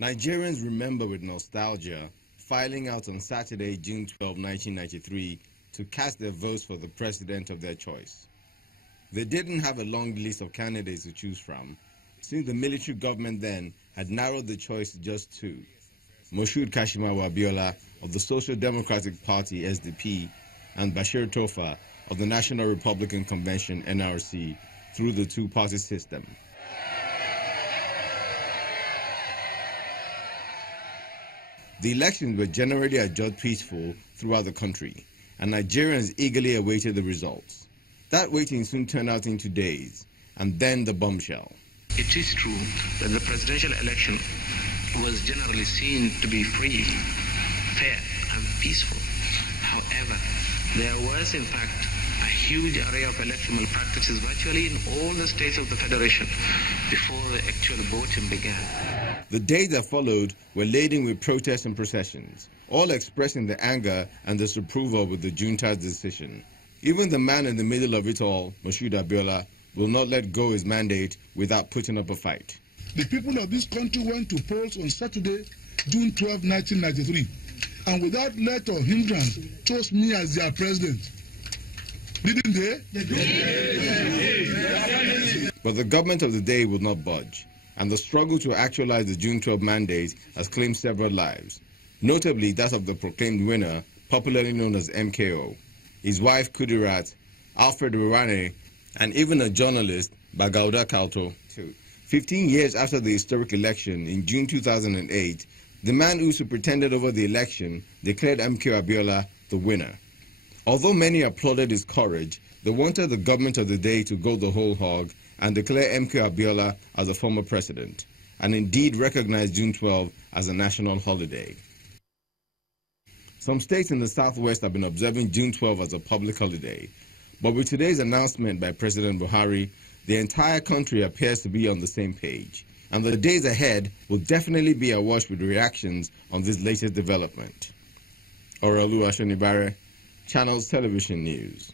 Nigerians remember with nostalgia filing out on Saturday, June 12, 1993, to cast their votes for the president of their choice. They didn't have a long list of candidates to choose from, since the military government then had narrowed the choice to just two: Moshood Kashimawo Abiola of the Social Democratic Party SDP and Bashir Tofa of the National Republican Convention NRC through the two-party system. The elections were generally adjudged peaceful throughout the country, and Nigerians eagerly awaited the results. That waiting soon turned out into days, and then the bombshell. It is true that the presidential election was generally seen to be free, fair, and peaceful. However, there was, in fact, a huge array of electoral practices virtually in all the states of the Federation before the actual voting began. The days that followed were laden with protests and processions, all expressing the anger and disapproval with the junta's decision. Even the man in the middle of it all, Moshood Abiola, will not let go his mandate without putting up a fight. The people of this country went to polls on Saturday, June 12, 1993, and without let or hindrance chose me as their president. Didn't they? But the government of the day would not budge, and the struggle to actualize the June 12 mandate has claimed several lives, notably that of the proclaimed winner, popularly known as MKO, his wife Kudirat, Alfred Urane, and even a journalist, Bagauda Kauto. 15 years after the historic election in June 2008, the man who superintended over the election declared MKO Abiola the winner. Although many applauded his courage, they wanted the government of the day to go the whole hog and declare MKO Abiola as a former president, and indeed recognize June 12 as a national holiday. Some states in the Southwest have been observing June 12 as a public holiday, but with today's announcement by President Buhari, the entire country appears to be on the same page, and the days ahead will definitely be awash with reactions on this latest development. Oralu Ashonibare, Channels Television News.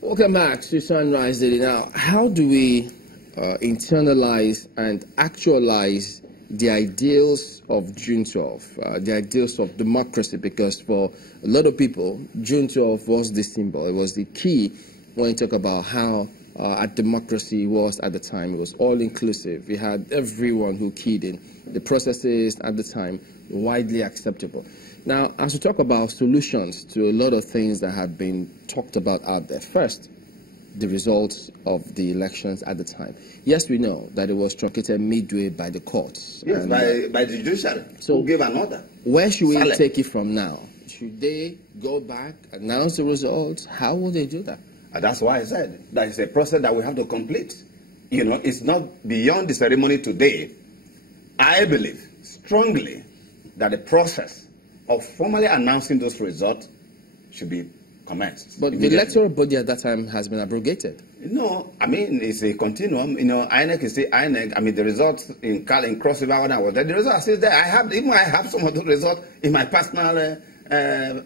Welcome back to Sunrise Daily. Now, how do we internalize and actualize the ideals of June 12, the ideals of democracy? Because for a lot of people, June 12 was the symbol. It was the key when you talk about how our democracy was at the time. It was all-inclusive. We had everyone who keyed in. The processes at the time were widely acceptable. Now, as we talk about solutions to a lot of things that have been talked about out there, first, the results of the elections at the time. Yes, we know that it was truncated midway by the courts. Yes, by the judiciary, who gave an order. Where should we take it from now? Should they go back, announce the results? How will they do that? And that's why I said that is a process that we have to complete. You know, it's not beyond the ceremony today. I believe strongly that the process of formally announcing those results should be commenced. But the electoral body at that time has been abrogated. No, I mean, it's a continuum. You know, INEC is still INEC. I mean, the results in Cross River when I was there, the results are still there. I have some of those results in my personal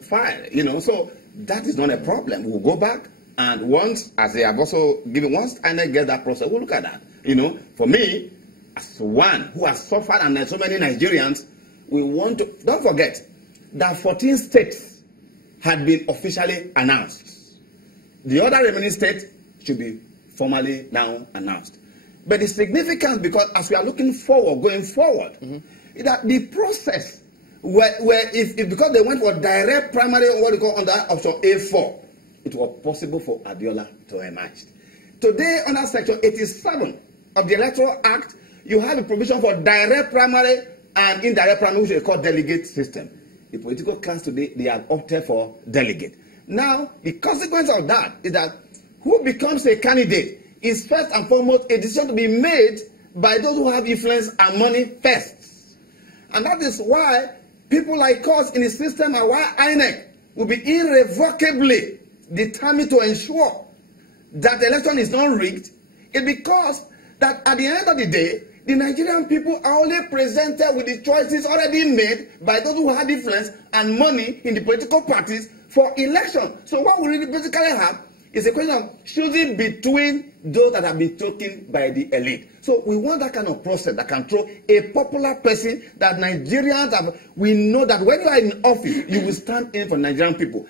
file, you know. So that is not a problem. We'll go back, and once, as they have also given, once INEC gets that process, we'll look at that. You know, for me, as one who has suffered, and so many Nigerians, we want to, don't forget, that 14 states had been officially announced. The other remaining states should be formally now announced. But it's significant because as we are looking forward, going forward, that the process, because they went for direct primary, what we call under option A4, it was possible for Abiola to emerge. Today, under Section 87 of the Electoral Act, you have a provision for direct primary and indirect primary, which we call delegate system. The political class today, they have opted for delegate. Now, the consequence of that is that who becomes a candidate is first and foremost a decision to be made by those who have influence and money first. And that is why people like us in the system and why INEC will be irrevocably determined to ensure that the election is not rigged is because that at the end of the day, the Nigerian people are only presented with the choices already made by those who had influence and money in the political parties for election. So what we really basically have is a question of choosing between those that have been taken by the elite. So we want that kind of process that can throw a popular person that Nigerians have. We know that when you are in office, you will stand in for Nigerian people.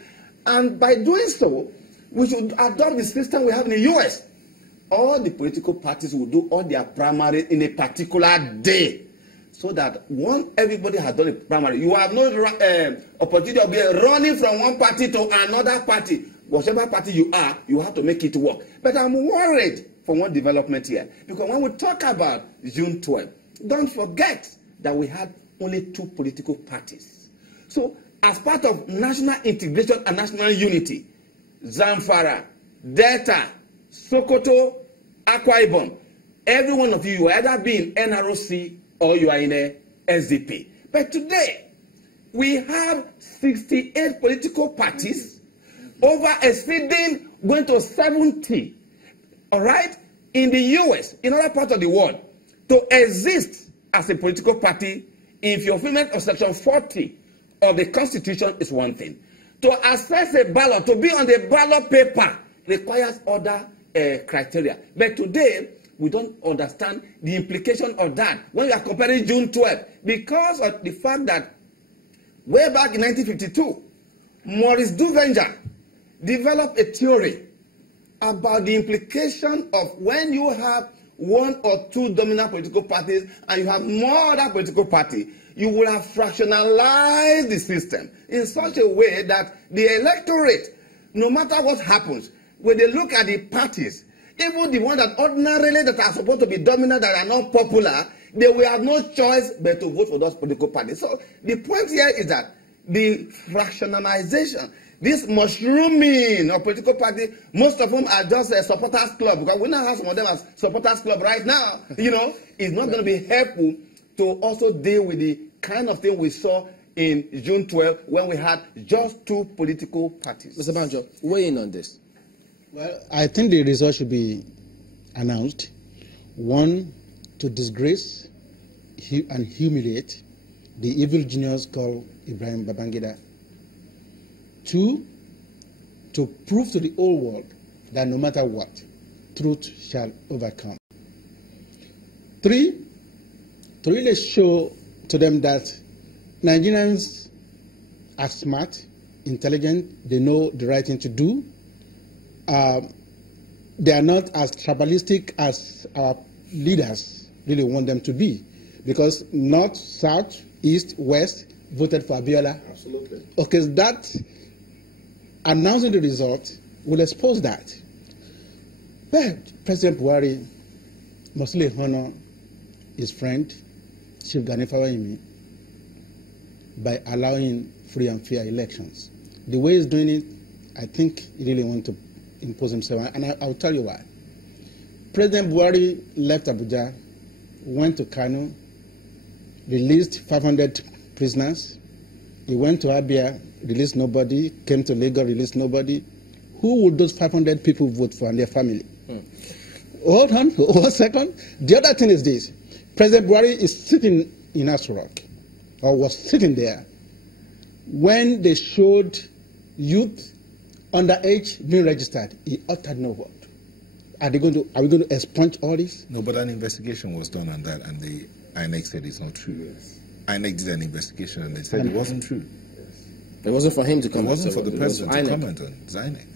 And by doing so, we should adopt the system we have in the US. All the political parties will do all their primary in a particular day, so that once everybody has done a primary, you have no opportunity of running from one party to another party. Whatever party you are, you have to make it work. But I'm worried for one development here, because when we talk about June 12, don't forget that we had only 2 political parties. So as part of national integration and national unity, Zamfara, Delta, Sokoto, Akwa Ibom, every one of you either be in NROC or you are in a SDP. But today, we have 68 political parties, over exceeding, going to 70, all right, in the US, in other parts of the world. To exist as a political party in fulfillment of Section 40 of the Constitution is one thing. To access a ballot, to be on the ballot paper, requires other criteria. But today, we don't understand the implication of that when we are comparing June 12, because of the fact that way back in 1952, Maurice Duvenger developed a theory about the implication of when you have 1 or 2 dominant political parties and you have more other political parties, you will have fractionalized the system in such a way that the electorate, no matter what happens, when they look at the parties, even the ones that ordinarily that are supposed to be dominant, that are not popular, they will have no choice but to vote for those political parties. So the point here is that the fractionalization, this mushrooming of political parties, most of them are just a supporters club, because we now have some of them as supporters club right now, is not going to be helpful to also deal with the kind of thing we saw in June 12 when we had just 2 political parties. Mr. Banjo, weigh in on this. Well, I think the result should be announced. 1, to disgrace and humiliate the evil genius called Ibrahim Babangida. 2, to prove to the whole world that no matter what, truth shall overcome. 3, to really show to them that Nigerians are smart, intelligent, they know the right thing to do. They are not as tribalistic as our leaders really want them to be, because North, South, East, West voted for Abiola. Absolutely. Okay, that announcing the result will expose that. But President Buhari must really honor his friend, Chief Gani Fawayimi, by allowing free and fair elections. The way he's doing it, I think he really wants to impose himself, and I'll tell you why. President Buhari left Abuja, went to Kano, released 500 prisoners. He went to Abia, released nobody, came to Lagos, released nobody. Who would those 500 people vote for and their family? Hold on, 1 second. The other thing is this. President Buhari is sitting in Aso Rock, or was sitting there, when they showed youth underage being registered. He uttered no word. Are we going to expunge all this? No, but an investigation was done on that, and the INEC said it's not true. Yes. INEC did an investigation, and they said it wasn't true. It wasn't for him to comment. It wasn't for the president to comment on INEC.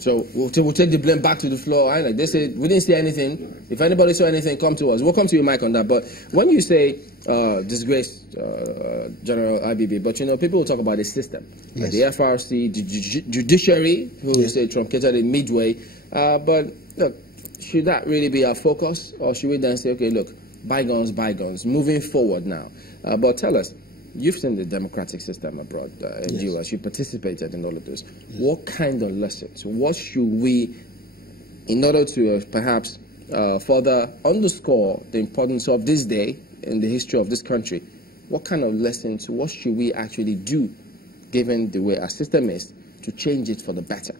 So we'll take the blame back to the floor. INEC. They said we didn't see anything. If anybody saw anything, come to us. We'll come to you, Mike, on that. But when you say disgraced General IBB, but people will talk about the system, yes. The FRC, the judiciary, who will say truncated in midway. But look, should that really be our focus, or should we then say, okay, look, bygones, bygones, moving forward now? But tell us, you've seen the democratic system abroad in the US. You participated in all of this. Yes. What kind of lessons? What should we, in order to perhaps further underscore the importance of this day in the history of this country, what kind of lessons, what should we actually do, given the way our system is, to change it for the better?